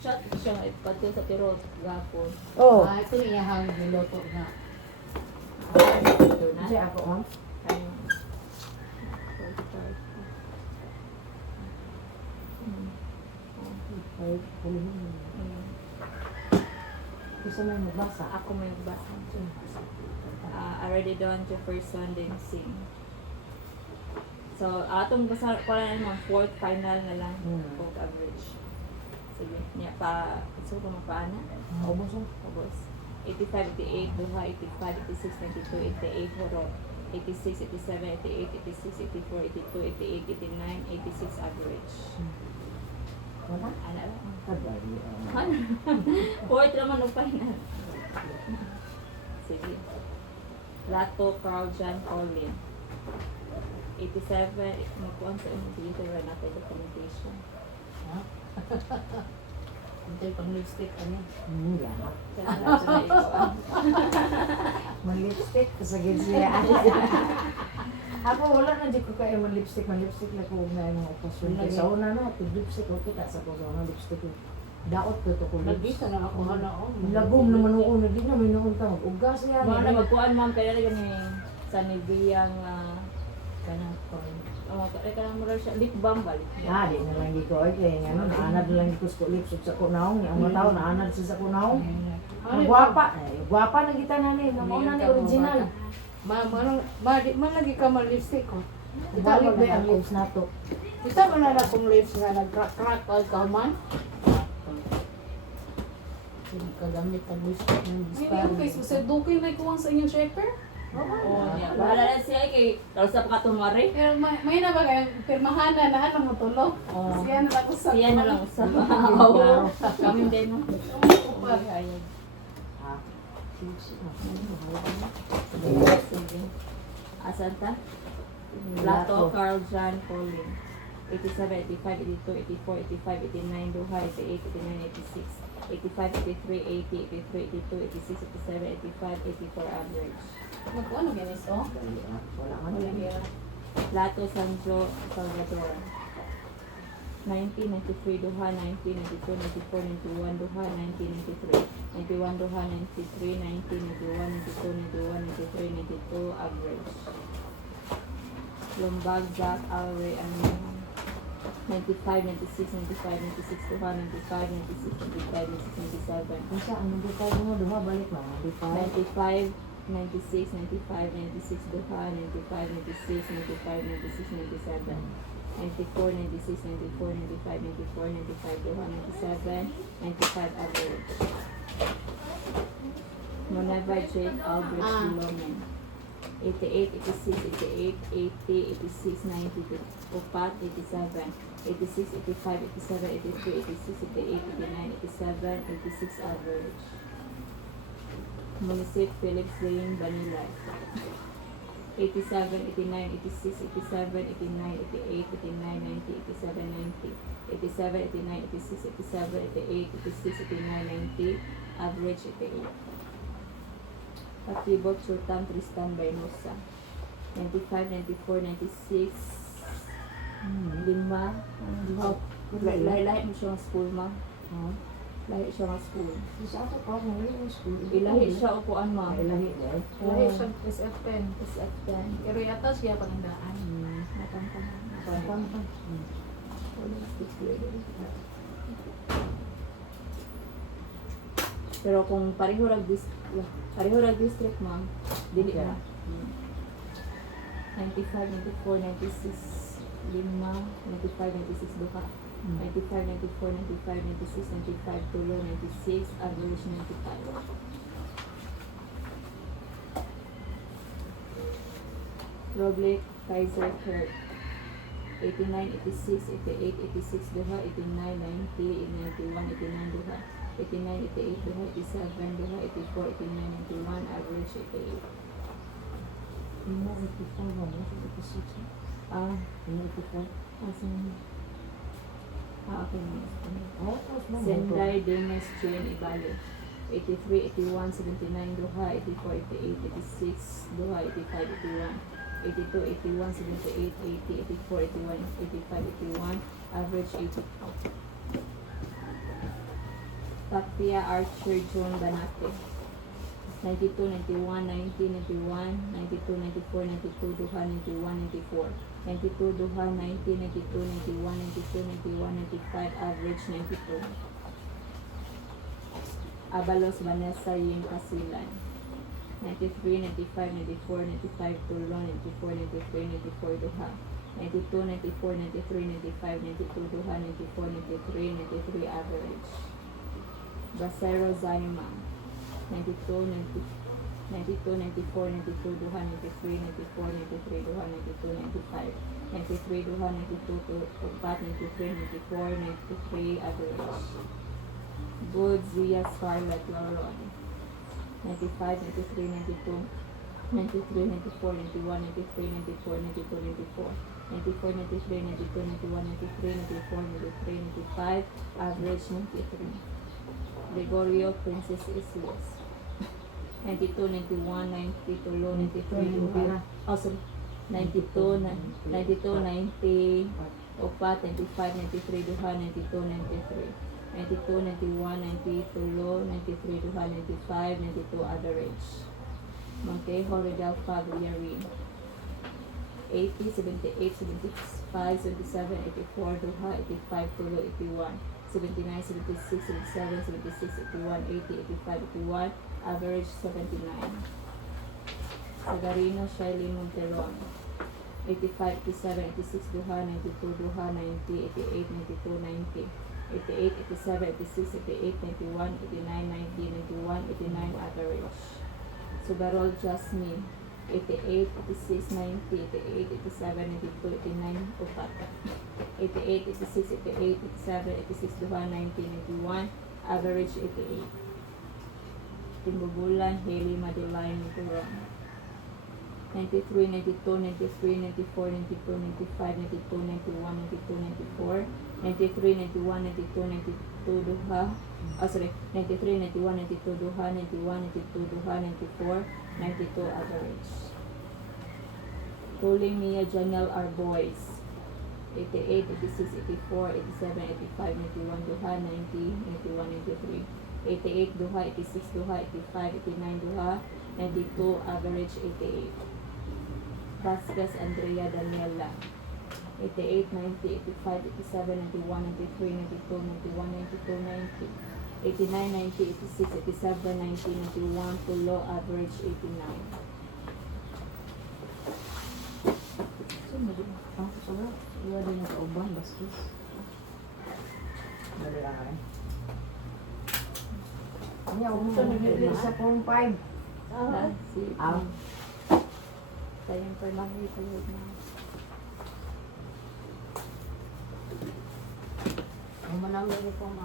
Chat siya nga ipadto sa pero gapon. Oh. Ito iyahang niloto na. Ito na. Kasi ako, ma'am. Ay. Ay, hulihin. Gusto mo yung magbasa? Ako may basa. Already done Jefferson Dancing. So, atong basa ko lang naman, fourth final na lang. Fourth average. Sige, niya pa, so kumapaana? Ubos mo. Ubos. 85, 88, duha, 85, 86, 92, 88, horo. 86, 87, 88, 86, 84, 82, 88, 89, 86 average. Wala? Ano lang? Kadali. Ano? Fourth naman ang final. Sige. Lato, Carl John Colin. 87, magkuhan sa inyo dito, wala natin documentation. Ito yung pang lipstick ano. Yanak. Kailangan sa na ikuan. Mag-lipstick, kasagin siya. Ako wala na di ko kaya mag-lipstick na ko na yung mga okasyon. Kaya sa una na, lipstick okay ka sa ko sa una lipstick. Daot ko to ko Nagdito na ako hanaon. Lagom naman noon, hindi na may noon ka. Ugas yan. Mga na magkuhan ma'am, kaya rin kami sa Nivea nga kanang kaya kanang mura siya, lip balm ba? Ah, di na lang di ko. Okay, nga no, naanad na lang ko sa lipstick sa kunaong. Ang mga tao, naanad siya sa kunaong. Ang gwapa. Gwapa na kita na ni. Nauna ni original. Man lagi ka ma-lipstick ko. Ibalik ba ang lips na to? Kita man na akong lips nga nag-crack ka man. Hindi ka gamit ang lipstick ng Hindi ko kay Susan Dukoy may kuwang sa inyong checker. Oo niya. Bahala na siya kay tapos sa pakatumari. Pero may na ba kayong pirmahanan na ano mo tulog? Siya na lang usap. Siya na lang sa oo. Kami din no. Upar. Ayun. Ah, Sige. Asan ta? Plato, Carl John Colin. 87, 85, 82, 84, 85, 89, duha, 88, 89, 86. 85, 83, 80, 83, 82, 86, 87, 85, 84 average. Magkuano ganis oh? wala man Wala yan. gira. Plato, Sanjo, Salvador. 90, 93, duha, 90, 92, 94, 91, duha, 90, 93. 91, duha, 93, 90, 91, 92, 91, 93, 92, average. Lombag, Zach, Alray, and 95, 96, 95, 96, duha, 95, 96, 95, 96, 97. Isa, ano di tayo mo, balik lang. Di pa. 95, 96, 95, 96, duha, 95, 96, 95, 96, 97. 94, 96, 94, 95, 94, 95, duha, 97, 95 average. Moneva, Jake, Albert, Lomen. 88, 86, 88, 80, 86, 90, Upat, 87, 86, 85, 87, 83, 86, 88, 89, 87, 86 average. Munisip, Philips, Lane, Vanilla. 87, 89, 86, 87, 89, 88, 89, 90, 87, 90. 87, 89, 86, 87, 88, 86, 89, 90, average 88. Patibok, Sultan, Tristan, Baynosa. 95, 94, 96, 5. Lahi-lahi mo siya ng school, ma. Lahi siya ng school. Isa ako pa, may yung school. Ilahi siya upuan, ma. Ilahi eh. Lahi siya SF10. SF10. Pero yata siya pangandaan. Natantahan. Pantang. Pero kung pareho rag district, ma'am, dili Okay. na. 95, 94, 96, 5, 95, 96, duha. 95, 94, 95, 96, 95, tulo, 96, average 95. Roble, Kaiser, Kurt. 89, 86, 88, 86, duha, 89, 90, 91, 89, duha. 89, 88, duha, 87, duha, 84, 89, 91, average 88. Ino, 84 ba mo? 86. Ah, Ino, 84. asan? Okay na. Oh, tapos mo. Sendai, Demes, Chain, Ibali. 83, 81, 79, duha, 84, 88, 86, duha, 85, 81. 82, 81, 78, 80, 84, 81, 85, 81, average 80. Tapia Archer John Banate. 92, 91, 90, 91, 92, 94, 92, duha, 91, 94. 92, duha, 90, 92, 91, 92, 91, 95, average 92. Abalos Vanessa Yin Kasilan. 93, 95, 94, 95, tulo, 94, 93, 94, duha. 92, 94, 93, 95, 92, duha, 94, 93, 93, average. Basero Zaima. 92, 92, 94, 92, duha, 93, 94, 93, duha, 92, 95. 93, duha, 92, upat, 93, 94, 93, average. Good Zia Scarlett Lauron. 95, 93, 92, 93, 94, 91, 93, 94, 92, 94. 94, 93, 92, 91, 93, 94, 93, 95, average 93. Gregorio Princess Isias. 92, 91, 92, 93, duha. Oh, sorry. 92, 92, 90, upat, 95, 93, duha, 92, 93. 92, 91, 92, 93, duha, 95, 92, average. Montejo Regalpa Villarin. 80, 78, 75, 77, 84, duha, 85, tulo, 81. 79, 76, 77, 76, 81, 80, 85, 81, average 79. Sagarino Shailene Monteron. 85, 87, 86, duha, 92, duha, 90, 88, 92, 90. 88, 87, 86, 88, 91, 89, 90, 91, 89, average. Sugarol Jasmine. 88, 86, 90, 88, 87, 92, 89, upat. 88, 86, 88, 87, 86, duha, 90, 91, average 88. Timbubulan, Haley Madeline Turon. 93, 92, 93, 94, 92, 95, 92, 91, 92, 94, 93, 91, 92, 92, duha, sorry, 93, 91, 92, duha, 91, 92, duha, 94, 92, average. Tuling Mia Janelle R. Boys. 88, 86, 84, 87, 85, 91, duha, 90, 91, 93. 88, duha, 86, duha, 85, 89, duha, 92, average 88. Vasquez Andrea Daniela. 88, 90, 85, 87, 91, 93, 92, 91, 92, 90. 89, 90, 86, 87, 90, 91, tulo, average 89. Iwa din yung kauban, bastos. Dali ay. Ano yung gusto nyo sa form 5? Si Ah. Sayang pa lang ito na. Ang manamit ko ang